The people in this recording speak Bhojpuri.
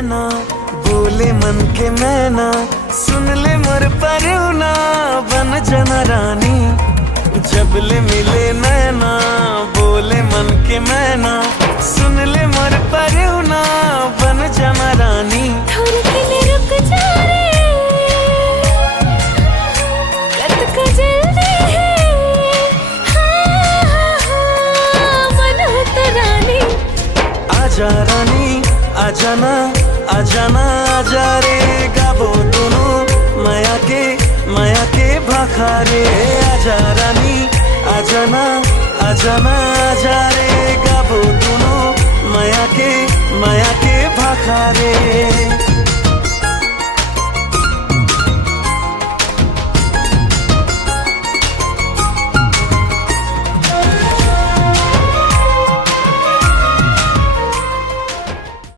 नैना बोले मन के मैना, सुन ले मोर परुना बन जना रानी। जब ले मिले नैना बोले मन के मैना, सुन ले मोर परुना बन जना रानी। थोड़े के लिए रुक जा रे, कत का जल्दी है, हाँ, मन हो तो रानी। आजा रानी आजा ना, आजा ना आजा रे, गाबो दोनों माया के भाखारे। आजा रानी आजा ना, आजा ना आजा रे, गाबो दोनों माया के भाखारे।